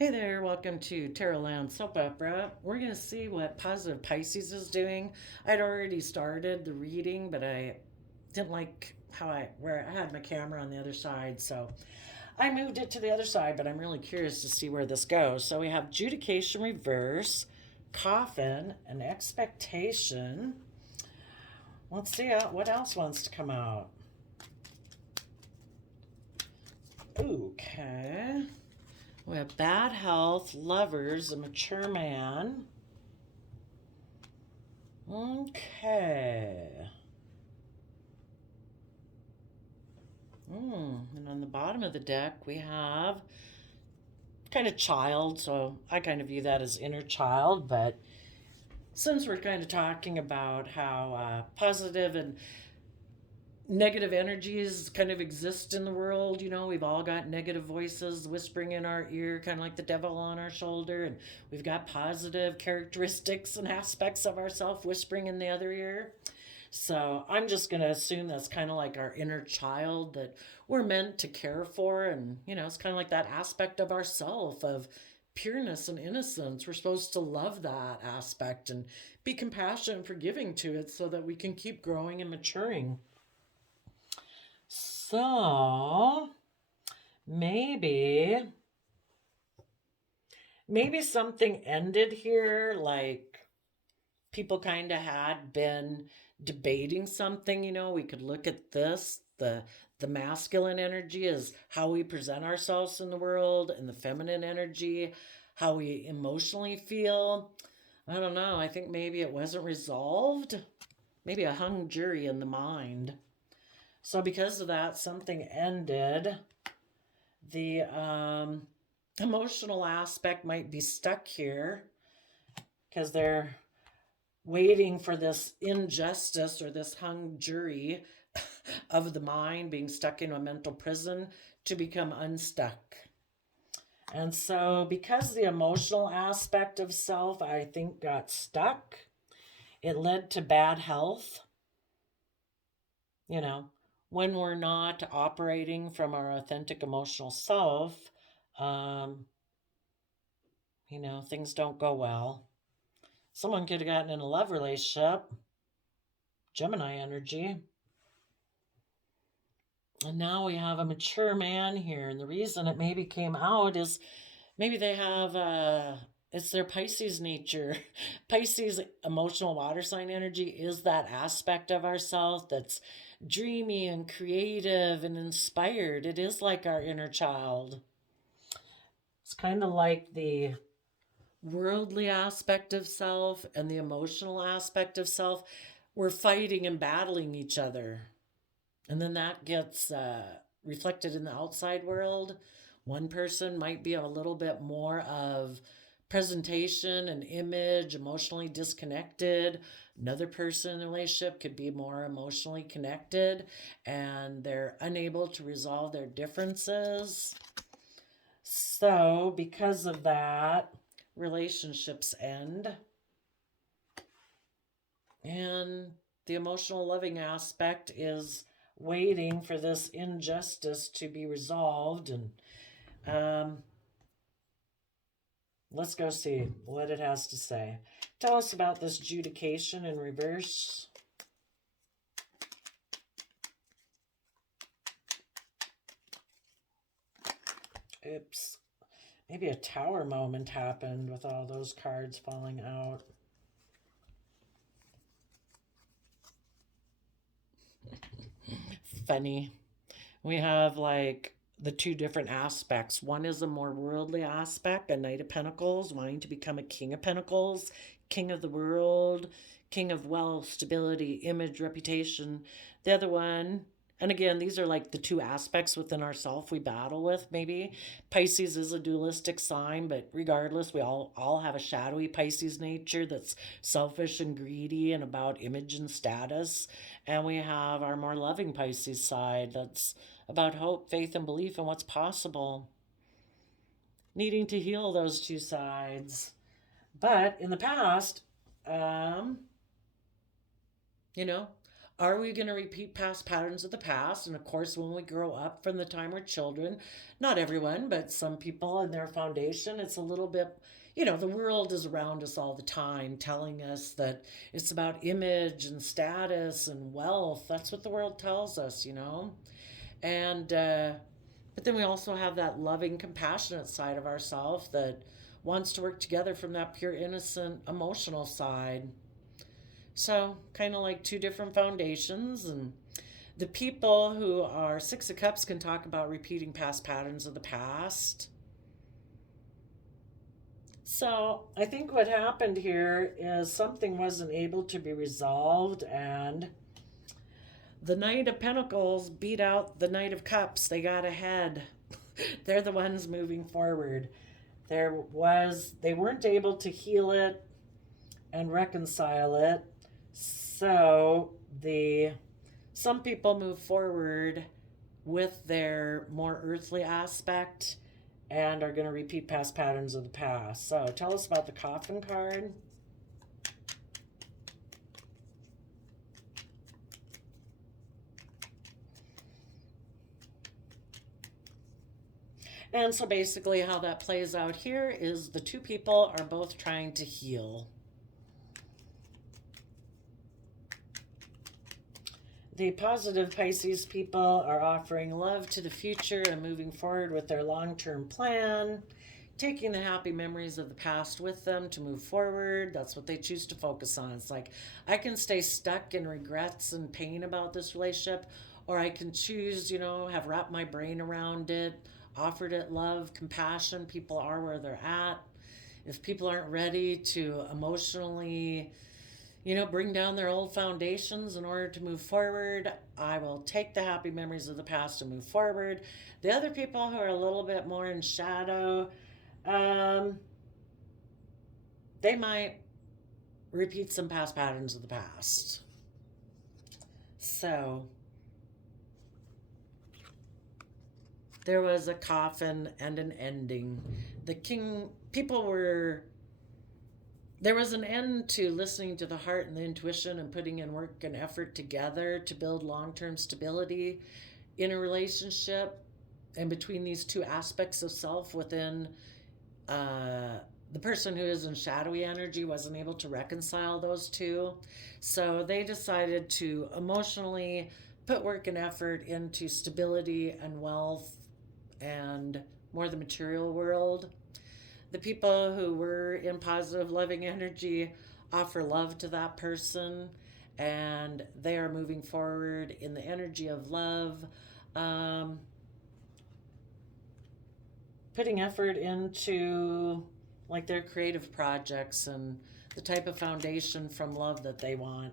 Hey there, welcome to Tarotland Soap Opera. We're going to see what positive Pisces is doing. I'd already started the reading, but I didn't like where I had my camera on the other side, so I moved it to the other side, but I'm really curious to see where this goes. So we have Judication Reverse, Coffin, and Expectation. Let's see what else wants to come out. Okay. We have bad health, lovers, a mature man. Okay. And on the bottom of the deck, we have kind of child. So I kind of view that as inner child. But since we're kind of talking about how positive and negative energies kind of exist in the world. We've all got negative voices whispering in our ear, kind of like the devil on our shoulder, and we've got positive characteristics and aspects of ourselves whispering in the other ear. So I'm just going to assume that's kind of like our inner child that we're meant to care for. And, it's kind of like that aspect of ourself of pureness and innocence. We're supposed to love that aspect and be compassionate and forgiving to it so that we can keep growing and maturing. So maybe something ended here, like people kind of had been debating something. We could look at this. The masculine energy is how we present ourselves in the world, and the feminine energy, how we emotionally feel. I don't know. I think maybe it wasn't resolved. Maybe a hung jury in the mind. So because of that, something ended. The emotional aspect might be stuck here because they're waiting for this injustice or this hung jury of the mind being stuck in a mental prison to become unstuck. And so, because the emotional aspect of self, I think, got stuck, it led to bad health. You know, when we're not operating from our authentic emotional self, um, things don't go well. Someone could have gotten in a love relationship, Gemini energy. And now we have a mature man here. And the reason it maybe came out is maybe they have, it's their Pisces nature. Pisces emotional water sign energy is that aspect of ourself that's dreamy and creative and inspired. It is like our inner child. It's kind of like the worldly aspect of self and the emotional aspect of self. We're fighting and battling each other. And then that gets reflected in the outside world. One person might be a little bit more of presentation and image, emotionally disconnected. Another person in the relationship could be more emotionally connected and they're unable to resolve their differences. So, because of that, relationships end. And the emotional loving aspect is waiting for this injustice to be resolved. And let's go see what it has to say. Tell us about this judication in reverse. Oops. Maybe a tower moment happened with all those cards falling out. Funny. We have like the two different aspects. One is a more worldly aspect, a Knight of Pentacles, wanting to become a King of Pentacles, King of the world, King of wealth, stability, image, reputation. The other one, and again, these are like the two aspects within ourself we battle with, maybe. Pisces is a dualistic sign, but regardless, we all have a shadowy Pisces nature that's selfish and greedy and about image and status. And we have our more loving Pisces side that's about hope, faith, and belief in what's possible. Needing to heal those two sides. But in the past, you know, Are we going to repeat past patterns of the past? And of course, when we grow up from the time we're children, not everyone, but some people in their foundation, it's a little bit, the world is around us all the time telling us that it's about image and status and wealth. That's what the world tells us. And, but then we also have that loving, compassionate side of ourselves that wants to work together from that pure, innocent, emotional side. So, kind of like two different foundations. And the people who are Six of Cups can talk about repeating past patterns of the past. So, I think what happened here is something wasn't able to be resolved, and the Knight of Pentacles beat out the Knight of Cups. They got ahead. They're the ones moving forward. They weren't able to heal it and reconcile it. So some people move forward with their more earthly aspect and are going to repeat past patterns of the past. So tell us about the Coffin card. And so basically how that plays out here is the two people are both trying to heal. The positive Pisces people are offering love to the future and moving forward with their long-term plan, taking the happy memories of the past with them to move forward. That's what they choose to focus on. It's like, I can stay stuck in regrets and pain about this relationship, or I can choose, have wrapped my brain around it, offered it love, compassion. People are where they're at. If people aren't ready to emotionally bring down their old foundations in order to move forward, I will take the happy memories of the past and move forward. The other people who are a little bit more in shadow, they might repeat some past patterns of the past. So there was a coffin and an ending. There was an end to listening to the heart and the intuition and putting in work and effort together to build long-term stability in a relationship and between these two aspects of self within the person who is in shadowy energy wasn't able to reconcile those two. So they decided to emotionally put work and effort into stability and wealth and more the material world. The people who were in positive, loving energy offer love to that person, and they are moving forward in the energy of love, putting effort into like their creative projects and the type of foundation from love that they want.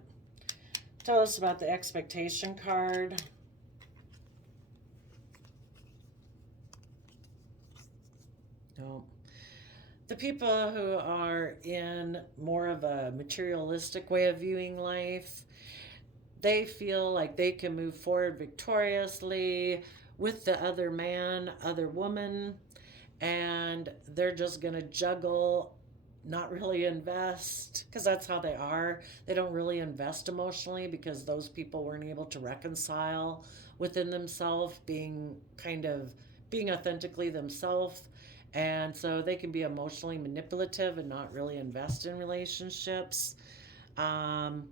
Tell us about the expectation card. No. The people who are in more of a materialistic way of viewing life, they feel like they can move forward victoriously with the other man, other woman, and they're just going to juggle, not really invest, because that's how they are. They don't really invest emotionally because those people weren't able to reconcile within themselves, being authentically themselves. And so they can be emotionally manipulative and not really invest in relationships. And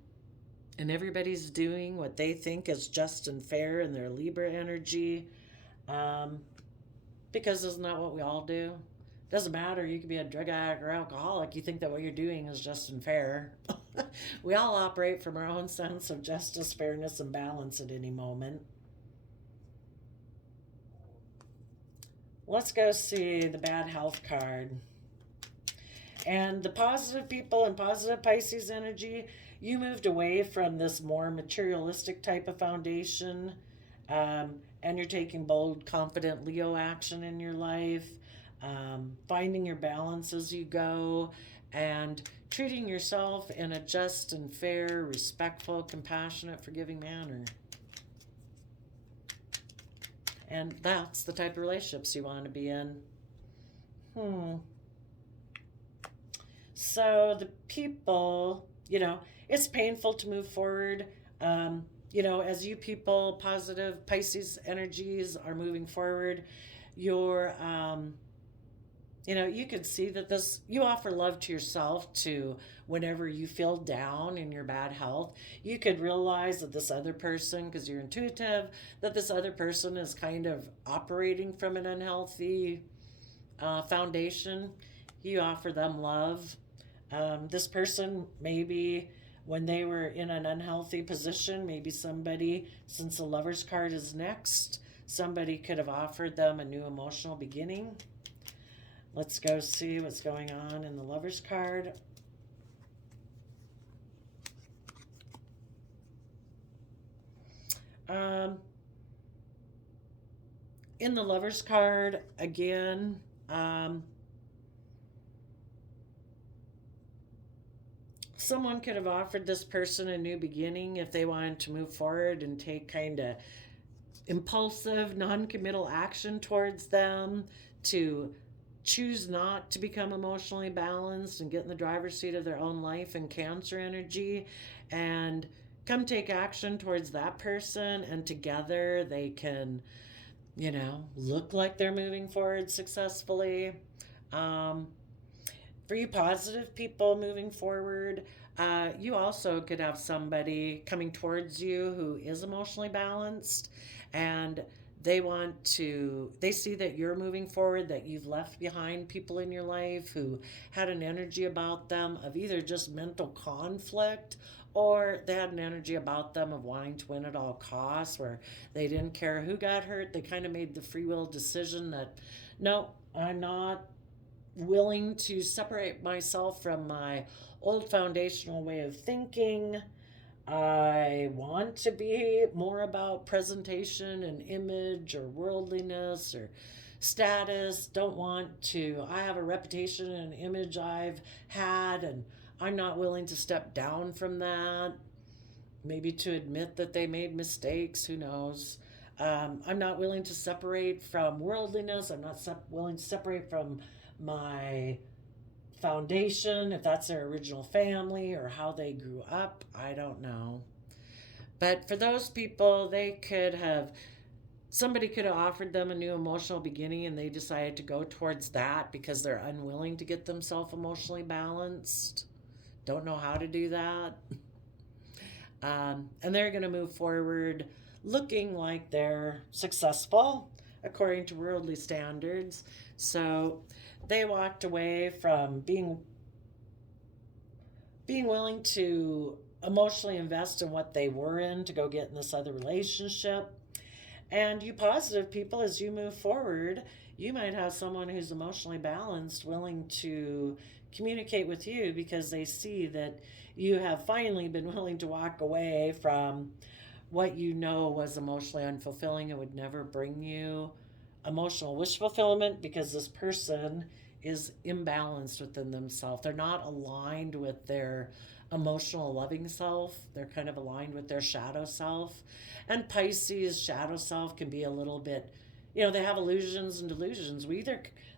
everybody's doing what they think is just and fair in their Libra energy. Because isn't that what we all do? Doesn't matter. You could be a drug addict or alcoholic. You think that what you're doing is just and fair. We all operate from our own sense of justice, fairness, and balance at any moment. Let's go see the bad health card. And the positive people and positive Pisces energy, you moved away from this more materialistic type of foundation, and you're taking bold, confident Leo action in your life, finding your balance as you go, and treating yourself in a just and fair, respectful, compassionate, forgiving manner. And that's the type of relationships you want to be in. So the people, it's painful to move forward. as you people, positive Pisces energies are moving forward, you're, you could see that you offer love to yourself to whenever you feel down in your bad health. You could realize that this other person, because you're intuitive, that this other person is kind of operating from an unhealthy foundation. You offer them love. This person, maybe when they were in an unhealthy position, maybe somebody, since the Lover's card is next, somebody could have offered them a new emotional beginning. Let's go see what's going on in the Lover's card. In the Lover's card, again, someone could have offered this person a new beginning if they wanted to move forward and take kind of impulsive, non-committal action towards them, to choose not to become emotionally balanced and get in the driver's seat of their own life and Cancer energy, and come take action towards that person, and together they can, look like they're moving forward successfully. For you positive people moving forward, you also could have somebody coming towards you who is emotionally balanced, and they see that you're moving forward, that you've left behind people in your life who had an energy about them of either just mental conflict, or they had an energy about them of wanting to win at all costs, where they didn't care who got hurt. They kind of made the free will decision that, no, I'm not willing to separate myself from my old foundational way of thinking. I want to be more about presentation and image or worldliness or status. I have a reputation and an image I've had, and I'm not willing to step down from that. Maybe to admit that they made mistakes, who knows. I'm not willing to separate from worldliness. I'm not willing to separate from my foundation, if that's their original family or how they grew up. I don't know. But for those people, somebody could have offered them a new emotional beginning, and they decided to go towards that because they're unwilling to get themselves emotionally balanced. Don't know how to do that. And they're going to move forward looking like they're successful according to worldly standards. So they walked away from being willing to emotionally invest in what they were in to go get in this other relationship. And you positive people, as you move forward, you might have someone who's emotionally balanced willing to communicate with you because they see that you have finally been willing to walk away from what you know was emotionally unfulfilling. It would never bring you emotional wish fulfillment because this person is imbalanced within themselves. They're not aligned with their emotional loving self. They're kind of aligned with their shadow self. And Pisces shadow self can be a little bit, they have illusions and delusions.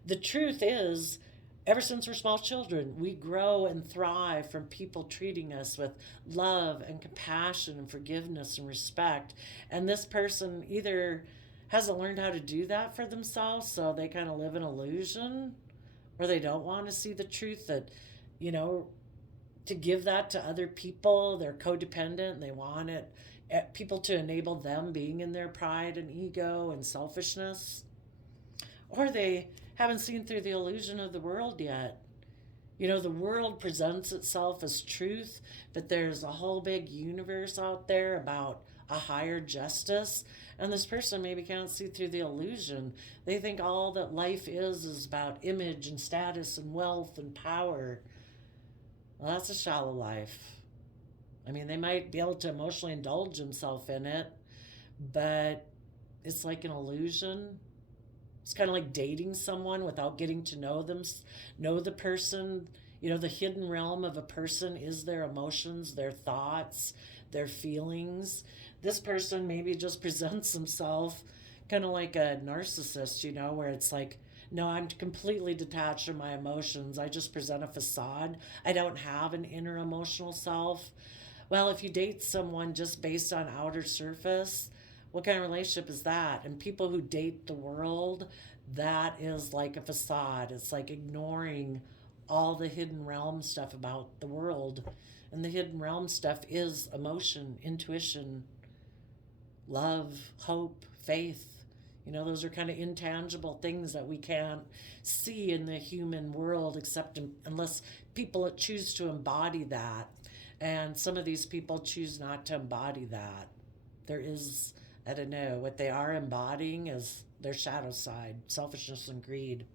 The truth is, ever since we're small children, we grow and thrive from people treating us with love and compassion and forgiveness and respect. And this person either hasn't learned how to do that for themselves, so they kind of live in illusion, or they don't want to see the truth that, to give that to other people. They're codependent and they want people to enable them being in their pride and ego and selfishness. Or they haven't seen through the illusion of the world yet. The world presents itself as truth, but there's a whole big universe out there about a higher justice. And this person maybe can't see through the illusion. They think all that life is about image and status and wealth and power. Well, that's a shallow life. I mean, they might be able to emotionally indulge themselves in it, but it's like an illusion. It's kind of like dating someone without getting to know the person. The hidden realm of a person is their emotions, their thoughts, their feelings. This person maybe just presents himself kind of like a narcissist, where it's like, no, I'm completely detached from my emotions. I just present a facade. I don't have an inner emotional self. Well, if you date someone just based on outer surface, what kind of relationship is that? And people who date the world, that is like a facade. It's like ignoring all the hidden realm stuff about the world. And the hidden realm stuff is emotion, intuition, love, hope, faith. You know, those are kind of intangible things that we can't see in the human world except unless people choose to embody that. And some of these people choose not to embody that. There is, I don't know, what they are embodying is their shadow side, selfishness and greed.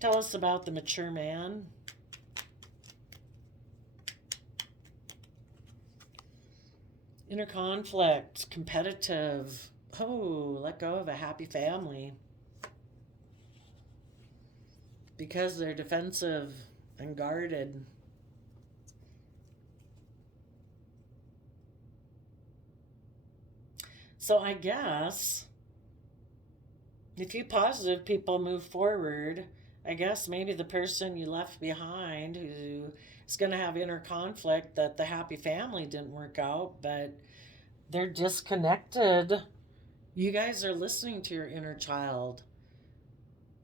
Tell us about the mature man. Inner conflict, competitive. Oh, let go of a happy family. Because they're defensive and guarded. So I guess if you positive people move forward, I guess maybe the person you left behind who is going to have inner conflict that the happy family didn't work out, but they're disconnected. You guys are listening to your inner child.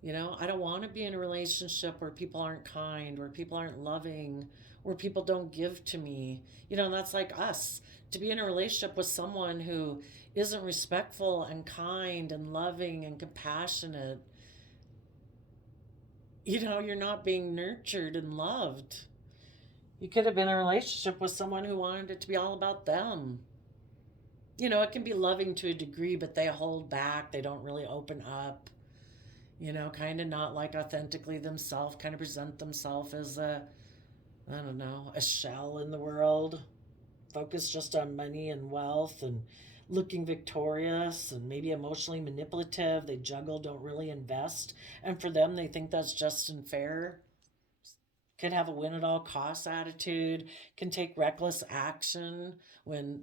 You know, I don't want to be in a relationship where people aren't kind, where people aren't loving, where people don't give to me. You know, that's like us. To be in a relationship with someone who isn't respectful and kind and loving and compassionate, you know, you're not being nurtured and loved. You could have been in a relationship with someone who wanted it to be all about them. You know, it can be loving to a degree, but they hold back. They don't really open up. You know, kind of not like authentically themselves, kind of present themselves as a, I don't know, a shell in the world, focused just on money and wealth and looking victorious and maybe emotionally manipulative. They juggle, don't really invest. And for them, they think that's just and fair. Can have a win at all costs attitude, can take reckless action when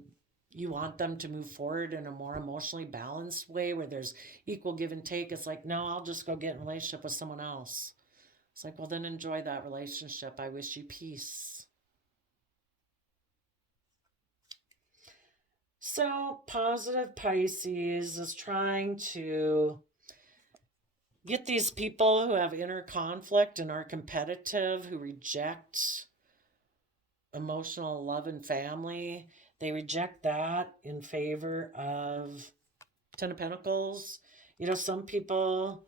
you want them to move forward in a more emotionally balanced way where there's equal give and take. It's like, no, I'll just go get in a relationship with someone else. It's like, well, then enjoy that relationship. I wish you peace. So, positive Pisces is trying to get these people who have inner conflict and are competitive, who reject emotional love and family. They reject that in favor of Ten of Pentacles. You know, some people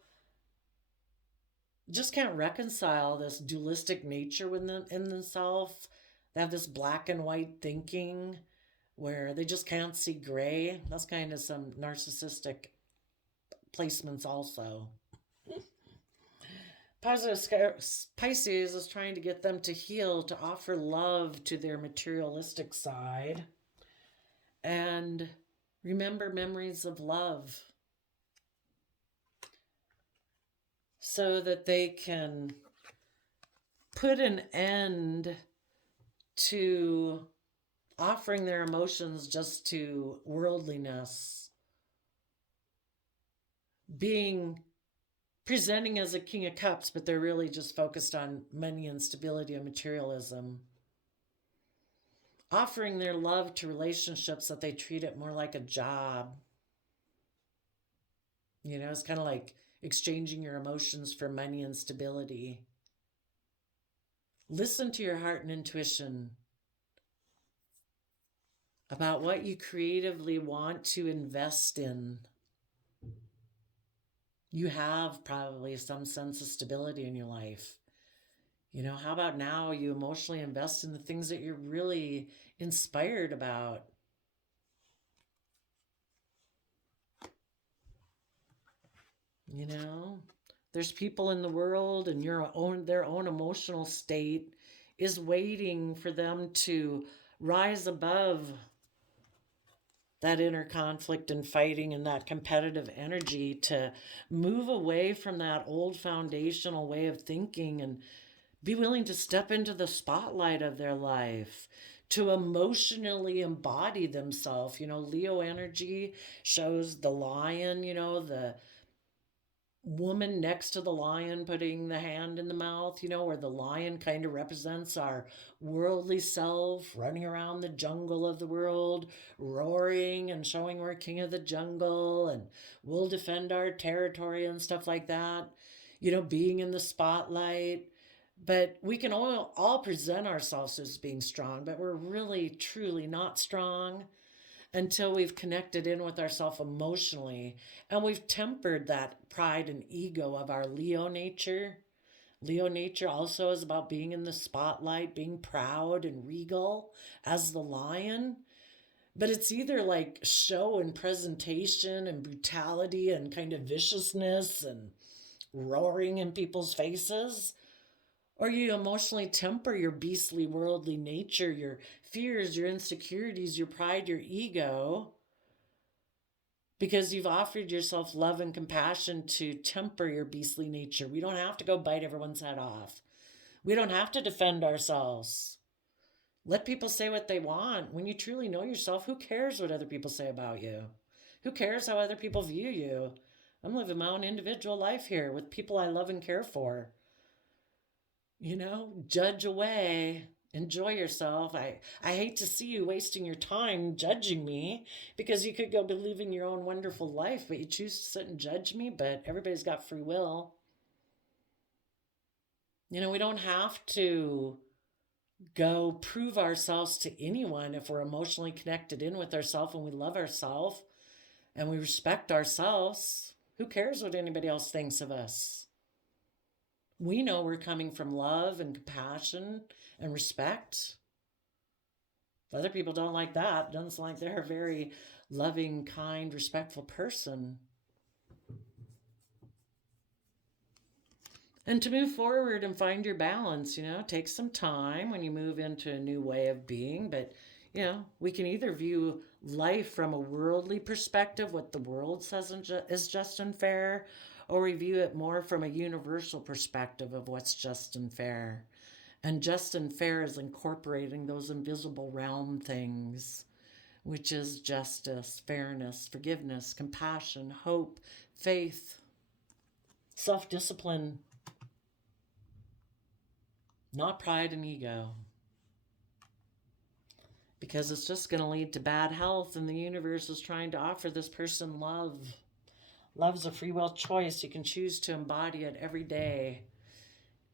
just can't reconcile this dualistic nature in themselves. They have this black and white thinking where they just can't see gray. That's kind of some narcissistic placements also. Positive Pisces is trying to get them to heal, to offer love to their materialistic side, and remember memories of love so that they can put an end to offering their emotions just to worldliness, being presenting as a King of Cups, but they're really just focused on money and stability and materialism. Offering their love to relationships that they treat it more like a job. You know, it's kind of like exchanging your emotions for money and stability. Listen to your heart and intuition about what you creatively want to invest in. You have probably some sense of stability in your life. You know, how about now you emotionally invest in the things that you're really inspired about? You know, there's people in the world and their own emotional state is waiting for them to rise above that inner conflict and fighting and that competitive energy, to move away from that old foundational way of thinking and be willing to step into the spotlight of their life, to emotionally embody themselves. You know, Leo energy shows the lion, you know, the woman next to the lion putting the hand in the mouth, where the lion kind of represents our worldly self, running around the jungle of the world, roaring and showing we're king of the jungle and we'll defend our territory and stuff like that, being in the spotlight. But we can all present ourselves as being strong, but we're really, truly not strong until we've connected in with ourselves emotionally and we've tempered that pride and ego of our Leo nature. Leo nature also is about being in the spotlight, being proud and regal as the lion. But it's either like show and presentation and brutality and kind of viciousness and roaring in people's faces, or you emotionally temper your beastly worldly nature, your fears, your insecurities, your pride, your ego, because you've offered yourself love and compassion to temper your beastly nature. We don't have to go bite everyone's head off. We don't have to defend ourselves. Let people say what they want. When you truly know yourself, who cares what other people say about you? Who cares how other people view you? I'm living my own individual life here with people I love and care for. Judge away. Enjoy yourself. I hate to see you wasting your time judging me, because you could go be living your own wonderful life, but you choose to sit and judge me. But everybody's got free will. We don't have to go prove ourselves to anyone if we're emotionally connected in with ourselves and we love ourselves and we respect ourselves. Who cares what anybody else thinks of us? We know we're coming from love and compassion and respect. If other people don't like that, doesn't sound like they're a very loving, kind, respectful person. And to move forward and find your balance, take some time when you move into a new way of being. But, we can either view life from a worldly perspective, what the world says is just and fair, or we view it more from a universal perspective of what's just and fair. And just and fair is incorporating those invisible realm things, which is justice, fairness, forgiveness, compassion, hope, faith, self-discipline, not pride and ego. Because it's just going to lead to bad health, and the universe is trying to offer this person love. Love's a free will choice. You can choose to embody it every day.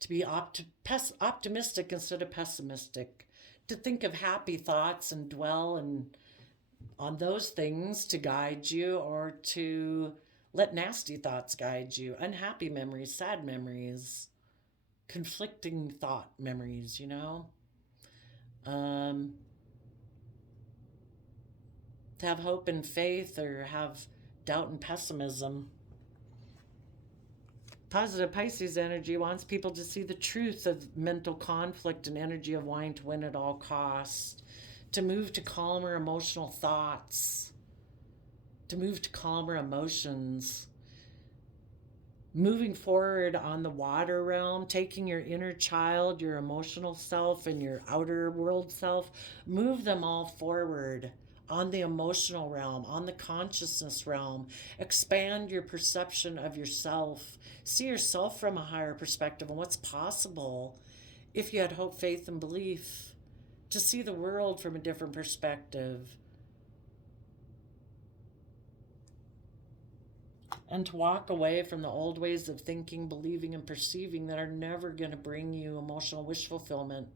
To be optimistic instead of pessimistic. To think of happy thoughts and dwell on those things to guide you, or to let nasty thoughts guide you. Unhappy memories, sad memories, conflicting thought memories, to have hope and faith, or have doubt and pessimism. Positive Pisces energy wants people to see the truth of mental conflict and energy of wanting to win at all costs, to move to calmer emotional thoughts, to move to calmer emotions. Moving forward on the water realm, taking your inner child, your emotional self, and your outer world self, move them all forward on the emotional realm, on the consciousness realm. Expand your perception of yourself. See yourself from a higher perspective and what's possible if you had hope, faith, and belief. To see the world from a different perspective. And to walk away from the old ways of thinking, believing, and perceiving that are never going to bring you emotional wish fulfillment.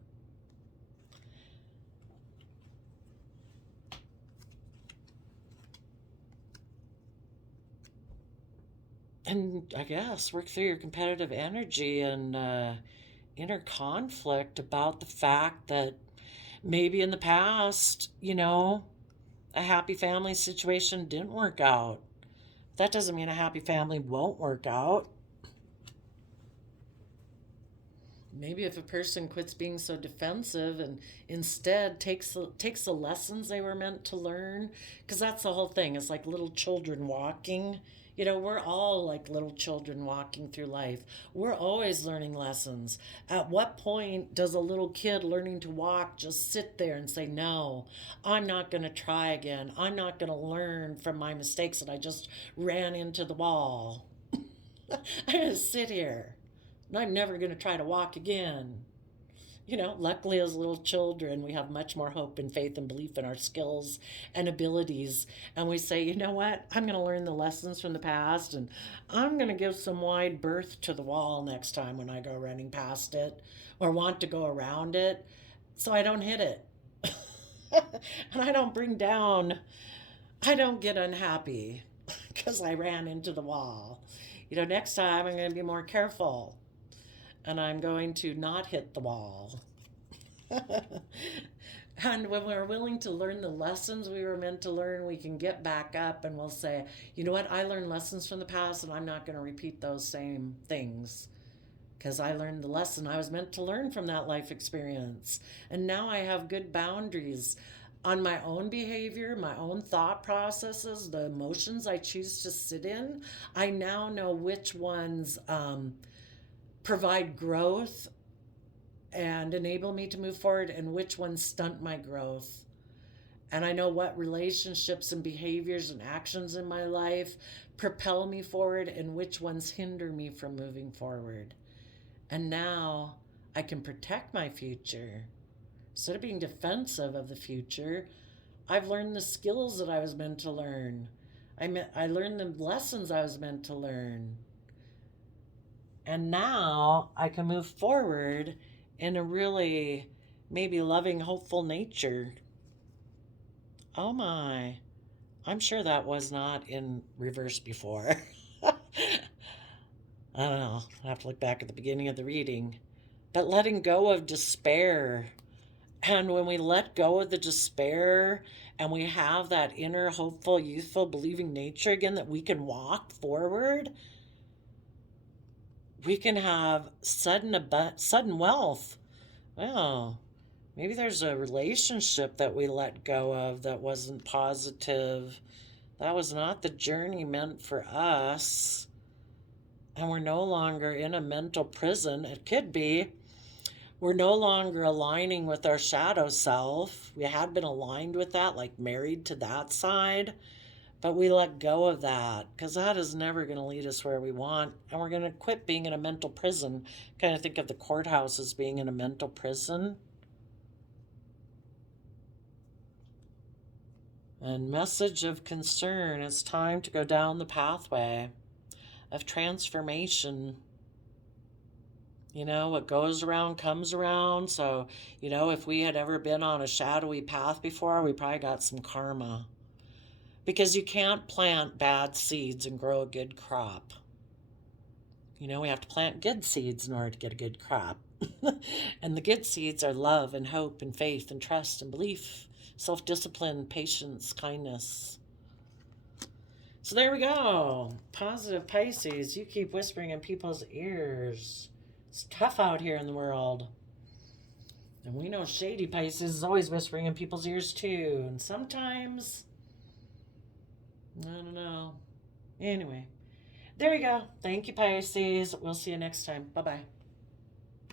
And I guess work through your competitive energy and inner conflict about the fact that maybe in the past, a happy family situation didn't work out. That doesn't mean a happy family won't work out. Maybe if a person quits being so defensive and instead takes the lessons they were meant to learn, because that's the whole thing. It's like little children walking. We're all like little children walking through life. We're always learning lessons. At what point does a little kid learning to walk just sit there and say, no, I'm not going to try again. I'm not going to learn from my mistakes that I just ran into the wall? I'm going to sit here and I'm never going to try to walk again. Luckily, as little children, we have much more hope and faith and belief in our skills and abilities. And we say, you know what? I'm going to learn the lessons from the past and I'm going to give some wide berth to the wall next time when I go running past it or want to go around it so I don't hit it. And I don't get unhappy because I ran into the wall. Next time I'm going to be more careful and I'm going to not hit the wall. And when we're willing to learn the lessons we were meant to learn, we can get back up and we'll say, you know what, I learned lessons from the past and I'm not going to repeat those same things because I learned the lesson I was meant to learn from that life experience. And now I have good boundaries on my own behavior, my own thought processes, the emotions I choose to sit in. I now know which ones provide growth and enable me to move forward and which ones stunt my growth. And I know what relationships and behaviors and actions in my life propel me forward and which ones hinder me from moving forward. And now I can protect my future. Instead of being defensive of the future, I've learned the skills that I was meant to learn. I learned the lessons I was meant to learn. And now I can move forward in a really maybe loving, hopeful nature. Oh my. I'm sure that was not in reverse before. I don't know. I'll have to look back at the beginning of the reading. But letting go of despair. And when we let go of the despair and we have that inner, hopeful, youthful, believing nature again, that we can walk forward, we can have sudden wealth. Well, maybe there's a relationship that we let go of that wasn't positive. That was not the journey meant for us. And we're no longer in a mental prison. It could be. We're no longer aligning with our shadow self. We had been aligned with that, like married to that side. But we let go of that because that is never going to lead us where we want. And we're going to quit being in a mental prison. Kind of think of the courthouse as being in a mental prison. And message of concern, it's time to go down the pathway of transformation. What goes around comes around. So, if we had ever been on a shadowy path before, we probably got some karma. Because you can't plant bad seeds and grow a good crop. We have to plant good seeds in order to get a good crop. And the good seeds are love and hope and faith and trust and belief, self-discipline, patience, kindness. So there we go. Positive Pisces, you keep whispering in people's ears. It's tough out here in the world. And we know shady Pisces is always whispering in people's ears too. And sometimes, I don't know. Anyway, there you go. Thank you, Pisces. We'll see you next time. Bye-bye.